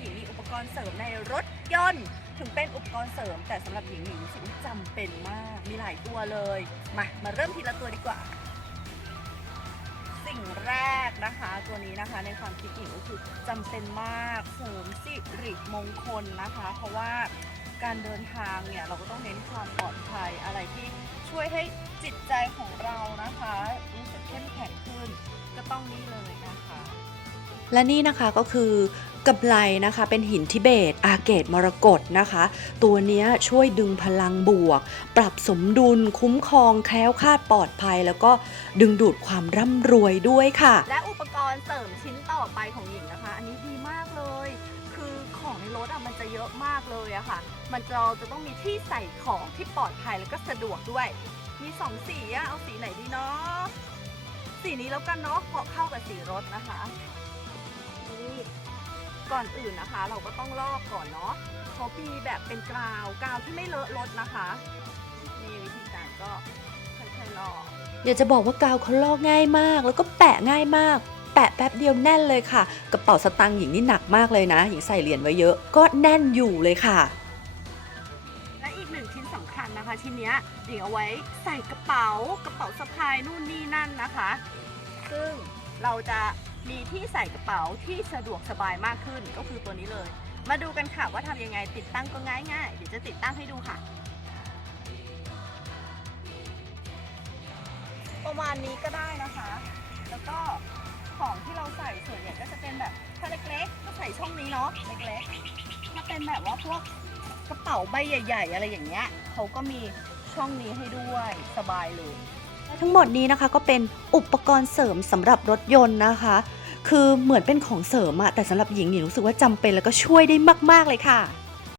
หญิงมีอุปกรณ์เสริมในรถยนต์ ถึงเป็นอุปกรณ์เสริม แต่สำหรับหญิงหญิงสิ่งที่จำเป็นมากมีหลายตัวเลย มามาเริ่มทีละตัวดีกว่า สิ่งแรกนะคะตัวนี้นะคะในความคิดหญิงก็คือจำเป็นมากเสริมสิริมงคลนะคะ เพราะว่าการเดินทางเนี่ยเราก็ต้องเน้นความปลอดภัยอะไรที่ช่วยให้จิตใจของเรานะคะรู้สึกเข้มแข็งขึ้นก็ต้องนี่เลยนะคะ และนี่นะคะก็คือ กำไลนะคะเป็นหินทิเบต อาเกตมรกตนะคะ ตัวนี้ช่วยดึงพลังบวก ปรับสมดุลคุ้มครองแคล้วคลาดปลอดภัย แล้วก็ดึงดูดความร่ำรวยด้วยค่ะ และอุปกรณ์เสริมชิ้นต่อไปของหญิงนะคะ อันนี้ดีมากเลย คือของในรถอะมันจะเยอะมากเลยอะค่ะ มันจะเราจะต้องมีที่ใส่ของที่ปลอดภัยแล้วก็สะดวกด้วย มีสองสีอะเอาสีไหนดีเนาะสีนี้แล้วกันเนาะเพราะเข้ากับสีรถนะคะนี่ ก่อนอื่นนะคะ เราก็ต้องลอกก่อนเนาะเขามีแบบเป็นกาวกาวที่ไม่เลอะรถนะคะนี่วิธีการก็ค่อยๆลอกอยากจะบอกว่ากาวเขาลอกง่ายมาก แล้วก็แปะง่ายมาก แปะแป๊บเดียวแน่นเลยค่ะ กระเป๋าสตางค์หญิงนี่หนักมากเลยนะหญิงใส่เหรียญไว้เยอะ ก็แน่นอยู่เลยค่ะและอีกหนึ่งชิ้นสำคัญนะคะชิ้นเนี้ยหญิงเอาไว้ใส่กระเป๋ากระเป๋าสะพายนู่นนี่นั่นนะคะ ซึ่งเราจะ มีที่ใส่กระเป๋าที่สะดวกสบายมากขึ้นก็คือตัวนี้เลย มาดูกันค่ะว่าทำยังไงติดตั้งก็ง่ายๆเดี๋ยวจะติดตั้งให้ดูค่ะ ประมาณนี้ก็ได้นะคะ แล้วก็ของที่เราใส่ส่วนใหญ่ก็จะเป็นแบบถ้าเล็กๆก็ใส่ช่องนี้เนาะเล็กๆถ้าเป็นแบบว่าพวกกระเป๋าใบใหญ่ ๆ อะไรอย่างเงี้ยเขาก็มีช่องนี้ให้ด้วยสบายเลย ทั้งหมดนี้นะคะก็เป็นอุปกรณ์เสริมสำหรับรถยนต์นะคะ คือเหมือนเป็นของเสริมอะแต่สำหรับหญิงหญิงรู้สึกว่าจำเป็นแล้วก็ช่วยได้มาก ๆ เลยค่ะ